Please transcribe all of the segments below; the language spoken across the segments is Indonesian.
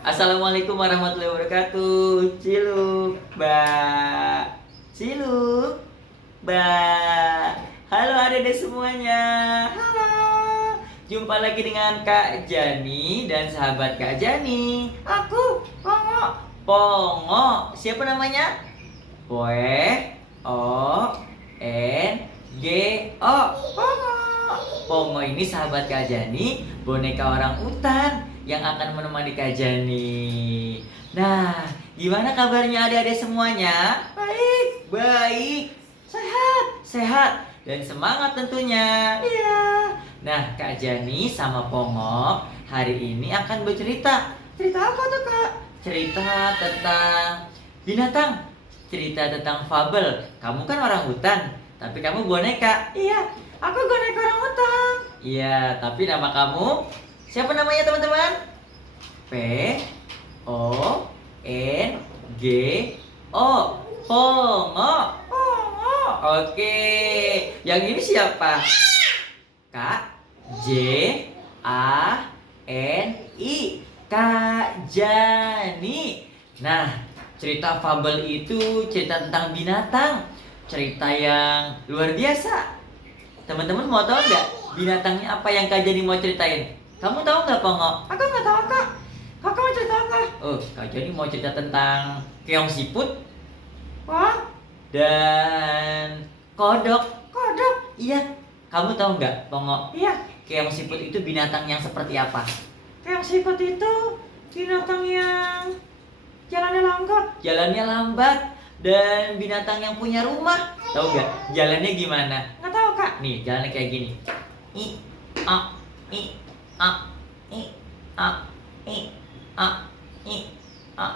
Assalamualaikum warahmatullahi wabarakatuh. Ciluk, Mbak. Ciluk, Mbak. Halo adik-adik semuanya. Halo. Jumpa lagi dengan Kak Jani dan sahabat Kak Jani. Aku, Pongo. Pongo. Siapa namanya? Poe, O, N, G, O. Pongo. Pongo ini sahabat Kak Jani, boneka orang utan yang akan menemani Kak Jani. Nah, gimana kabarnya adik-adik semuanya? Baik, baik, sehat, sehat, dan semangat tentunya. Iya. Nah, Kak Jani sama Pongo hari ini akan bercerita. Cerita apa tuh, Kak? Cerita tentang binatang. Cerita tentang fabel. Kamu kan orang hutan, tapi kamu boneka. Iya, aku boneka orang hutan. Iya, tapi nama kamu siapa namanya teman-teman? P O N G O. Pongo. Pongo. Oke. Yang ini siapa? Kak J A N I. Kak Jani. Nah, cerita fabel itu cerita tentang binatang. Cerita yang luar biasa. Teman-teman mau tahu nggak binatangnya apa yang Kak Jani mau ceritain? Kamu tahu nggak, Pongo? Aku nggak tahu, Kak. Kakak mau cerita apa? Oh, Kak Jani mau cerita tentang keong siput. Wah. Dan kodok. Kodok? Iya. Kamu tahu nggak, Pongo? Iya. Keong siput itu binatang yang seperti apa? Keong siput itu binatang yang jalannya lambat. Jalannya lambat. Dan binatang yang punya rumah. Tahu nggak jalannya gimana? Nggak tahu, Kak. Nih, jalannya kayak gini. I, a, i, a, i, a, i, a, i, a.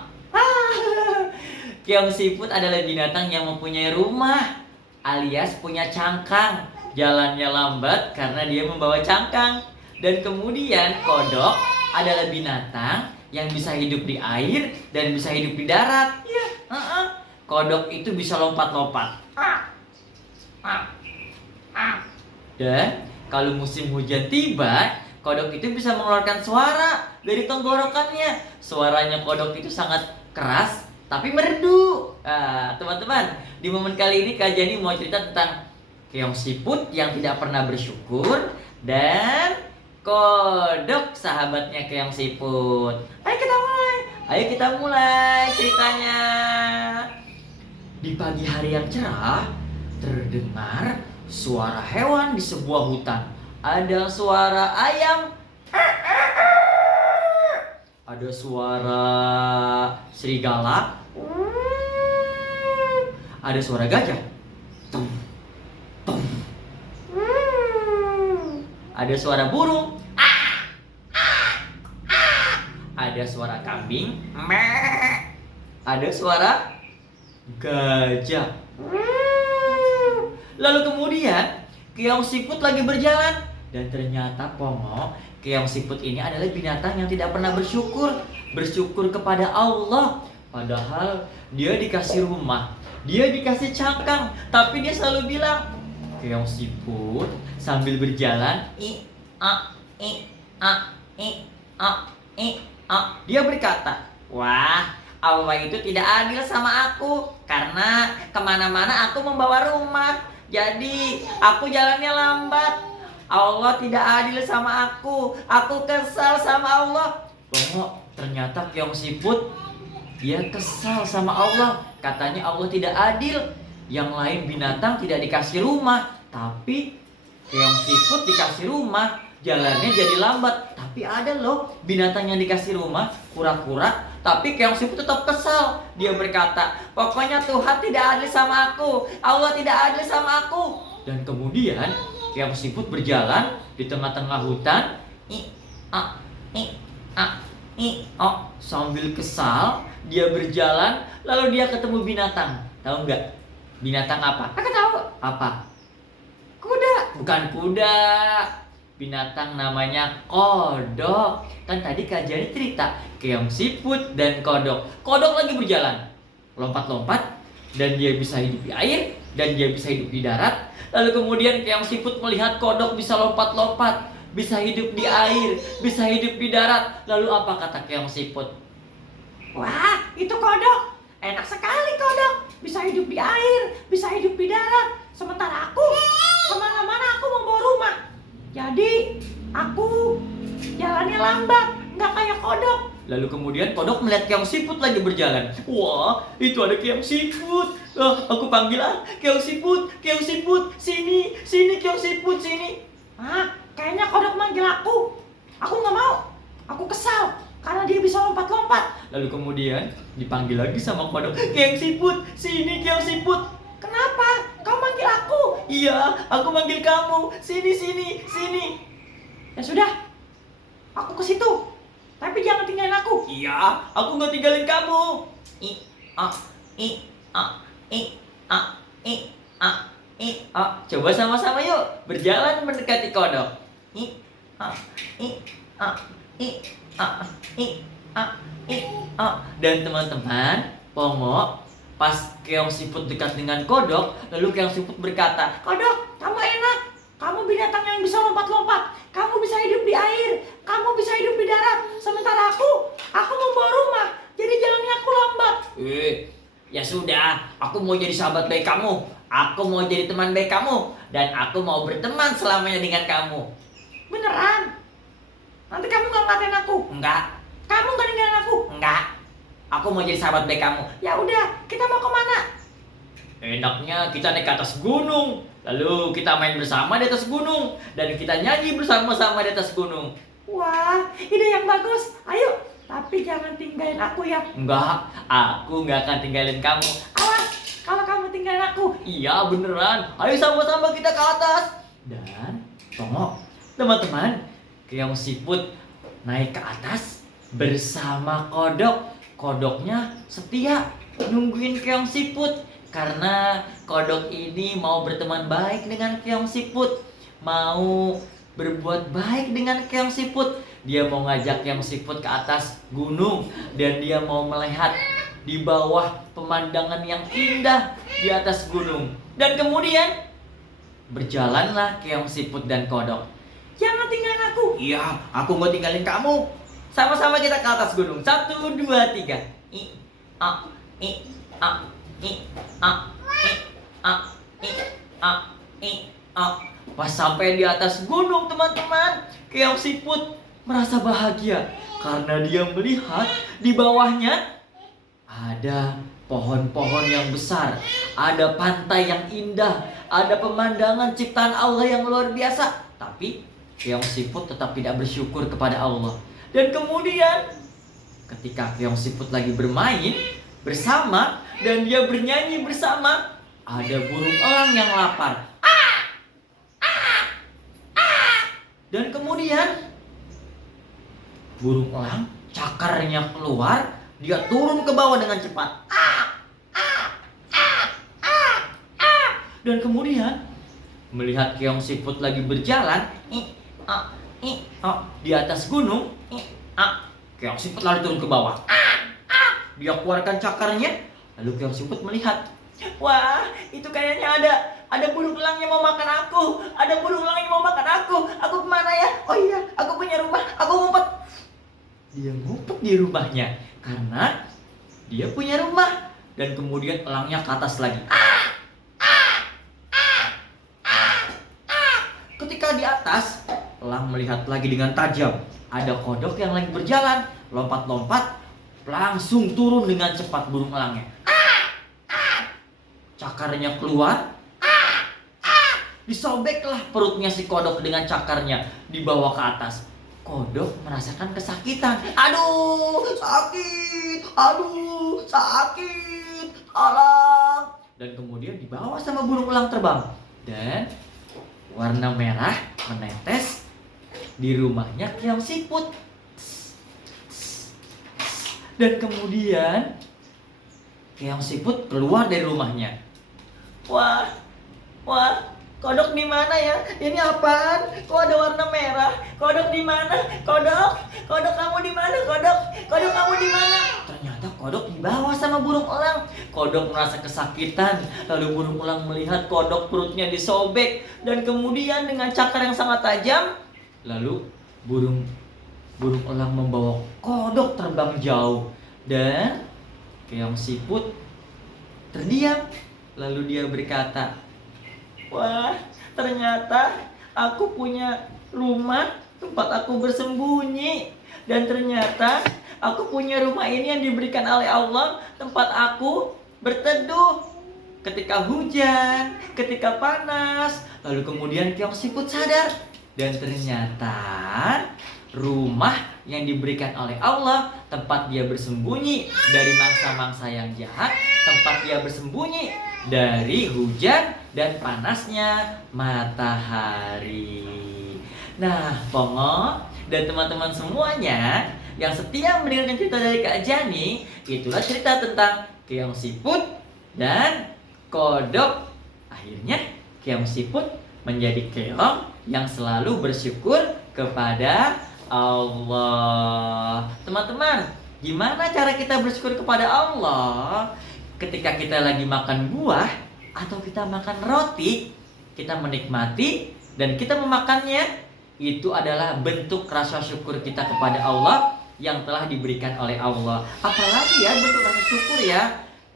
Keong siput adalah binatang yang mempunyai rumah, alias punya cangkang. Jalannya lambat karena dia membawa cangkang. Dan kemudian kodok adalah binatang yang bisa hidup di air dan bisa hidup di darat. Iya. Kodok itu bisa lompat-lompat. Dan kalau musim hujan tiba, kodok itu bisa mengeluarkan suara dari tenggorokannya. Suaranya kodok itu sangat keras tapi merdu. Teman-teman, di momen kali ini Kak Jani mau cerita tentang keong siput yang tidak pernah bersyukur dan kodok sahabatnya keong siput. Ayo kita mulai. Ayo kita mulai ceritanya. Di pagi hari yang cerah, terdengar suara hewan di sebuah hutan. Ada suara ayam. Ada suara serigala. Ada suara gajah. Tum, tum. Ada suara burung. Ada suara kambing. Ada suara gajah. Lalu kemudian keong siput lagi berjalan. Dan ternyata, Pongo, keong siput ini adalah binatang yang tidak pernah bersyukur. Bersyukur kepada Allah. Padahal dia dikasih rumah, dia dikasih cangkang, tapi dia selalu bilang, keong siput sambil berjalan, i, a, i, a, i, a, i, a. Dia berkata, wah, Allah itu tidak adil sama aku. Karena kemana-mana aku membawa rumah, jadi aku jalannya lambat. Allah tidak adil sama aku kesal sama Allah. Pongo, ternyata keong siput dia kesal sama Allah. Katanya Allah tidak adil. Yang lain binatang tidak dikasih rumah, tapi keong siput dikasih rumah, jalannya jadi lambat. Tapi ada loh binatang yang dikasih rumah kura-kura, tapi keong siput tetap kesal. Dia berkata, pokoknya Tuhan tidak adil sama aku, Allah tidak adil sama aku. Dan kemudian keong siput berjalan di tengah-tengah hutan, i, a, i, a, i, o. Sambil kesal dia berjalan, lalu dia ketemu binatang. Tahu nggak binatang apa? Aku tahu. Apa? Kuda. Bukan kuda. Binatang namanya kodok. Kan tadi Kak Jani cerita keong siput dan kodok. Kodok lagi berjalan, lompat-lompat, dan dia bisa hidup di air dan dia bisa hidup di darat. Lalu kemudian keong siput melihat kodok bisa lompat-lompat, bisa hidup di air, bisa hidup di darat. Lalu apa kata keong siput? Wah, itu kodok. Enak sekali kodok. Bisa hidup di air, bisa hidup di darat. Sementara aku, kemana-mana aku membawa rumah. Jadi, aku jalannya lambat, nggak kayak kodok. Lalu kemudian kodok melihat keong siput lagi berjalan. Wah, itu ada keong siput. Aku panggil keong siput, sini, keong siput, sini. Kayaknya kodok manggil aku. Aku nggak mau. Aku kesal karena dia bisa lompat-lompat. Lalu kemudian dipanggil lagi sama kodok. Keong siput, sini keong siput. Kenapa? Kau manggil aku? Iya, aku manggil kamu. Sini. Ya sudah, aku ke situ. Tapi jangan tinggalin aku. Iya, aku nggak tinggalin kamu. Coba sama-sama yuk berjalan mendekati kodok. Dan teman-teman, Pongo, pas keong siput dekat dengan kodok, lalu keong siput berkata, Kodok, kamu enak. Kamu binatang yang bisa lompat-lompat. Kamu bisa hidup di air. Kamu bisa hidup di darat. Sementara aku membawa rumah. Jadi jalannya aku lambat. Ya sudah, aku mau jadi sahabat baik kamu. Aku mau jadi teman baik kamu. Dan aku mau berteman selamanya dengan kamu. Beneran? Nanti kamu gak ngatain aku? Enggak. Kamu gak ninggalin aku? Enggak. Aku mau jadi sahabat baik kamu. Ya udah, kita mau kemana? Enaknya kita naik ke atas gunung. Lalu kita main bersama di atas gunung. Dan kita nyanyi bersama-sama di atas gunung. Wah, ide yang bagus. Ayo, tapi jangan tinggalin aku ya. Enggak, aku nggak akan tinggalin kamu. Awas, kalau kamu tinggalin aku. Iya beneran. Ayo sama-sama kita ke atas. Dan Pongo, teman-teman, keong siput naik ke atas bersama kodok. Kodoknya setia nungguin keong siput. Karena kodok ini mau berteman baik dengan keong siput. Mau berbuat baik dengan keong siput. Dia mau ngajak keong siput ke atas gunung. Dan dia mau melihat di bawah pemandangan yang indah di atas gunung. Dan kemudian berjalanlah keong siput dan kodok. Jangan tinggalin aku. Iya, aku mau tinggalin kamu. Sama-sama kita ke atas gunung. 1, 2, 3. Pas sampai di atas gunung, teman-teman, keong siput merasa bahagia karena dia melihat di bawahnya ada pohon-pohon yang besar, ada pantai yang indah, ada pemandangan ciptaan Allah yang luar biasa. Tapi keong siput tetap tidak bersyukur kepada Allah. Dan kemudian ketika keong siput lagi bermain bersama dan dia bernyanyi bersama, ada burung elang yang lapar. Dan kemudian burung elang cakarnya keluar, dia turun ke bawah dengan cepat. Dan kemudian melihat keong siput lagi berjalan di atas gunung, keong siput lalu turun ke bawah. Dia keluarkan cakarnya, lalu keong siput melihat, wah, itu kayaknya ada burung elang yang mau makan aku. Ada burung elang yang mau makan aku. Aku kemana ya? Oh iya, aku punya rumah. Aku ngumpet. Dia ngumpet di rumahnya karena dia punya rumah. Dan kemudian elangnya ke atas lagi. Ketika di atas, elang melihat lagi dengan tajam. Ada kodok yang lagi berjalan, lompat-lompat, langsung turun dengan cepat burung elangnya. Cakarnya keluar, disobeklah perutnya si kodok dengan cakarnya, dibawa ke atas. Kodok merasakan kesakitan. Aduh, sakit, tolong. Dan kemudian dibawa sama burung elang terbang. Dan warna merah menetes di rumahnya keong siput. Dan kemudian keong siput keluar dari rumahnya. Wah, kodok di mana ya? Ini apaan? Kok ada warna merah? Kodok di mana? Kodok kamu di mana? Kodok kamu di mana? Ternyata kodok dibawa sama burung elang. Kodok merasa kesakitan. Lalu burung elang melihat kodok perutnya disobek dan kemudian dengan cakar yang sangat tajam, lalu burung elang membawa kodok terbang jauh. Dan keong siput terdiam. Lalu dia berkata, wah, ternyata aku punya rumah tempat aku bersembunyi. Dan ternyata aku punya rumah ini yang diberikan oleh Allah tempat aku berteduh ketika hujan, ketika panas. Lalu kemudian keong siput sadar. Dan ternyata rumah yang diberikan oleh Allah tempat dia bersembunyi dari mangsa-mangsa yang jahat, tempat dia bersembunyi dari hujan dan panasnya matahari. Nah, Pongo dan teman-teman semuanya yang setia mendengarkan cerita dari Kak Jani, itulah cerita tentang keong siput dan kodok. Akhirnya keong siput menjadi keong yang selalu bersyukur kepada Allah. Teman-teman, gimana cara kita bersyukur kepada Allah? Ketika kita lagi makan buah atau kita makan roti, kita menikmati dan kita memakannya, itu adalah bentuk rasa syukur kita kepada Allah yang telah diberikan oleh Allah. Apalagi ya bentuk rasa syukur ya?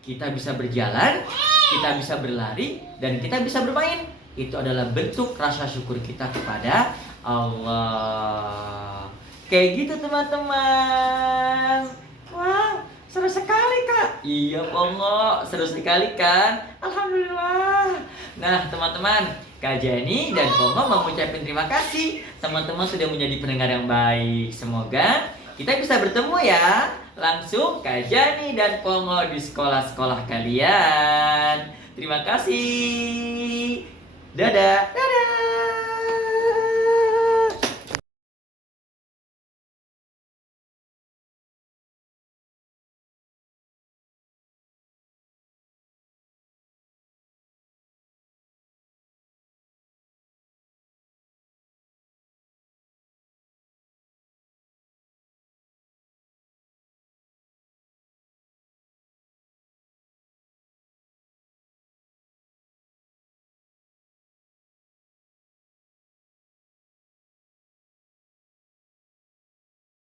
Kita bisa berjalan, kita bisa berlari, dan kita bisa bermain. Itu adalah bentuk rasa syukur kita kepada Allah. Kayak gitu teman-teman. Wah, seru sekali Kak. Iya Pongo, seru sekali kan? Alhamdulillah. Nah teman-teman, Kak Jani dan Pongo mau mengucapkan terima kasih. Teman-teman sudah menjadi pendengar yang baik. Semoga kita bisa bertemu ya langsung Kak Jani dan Pongo di sekolah-sekolah kalian. Terima kasih. Dadah. Dadah.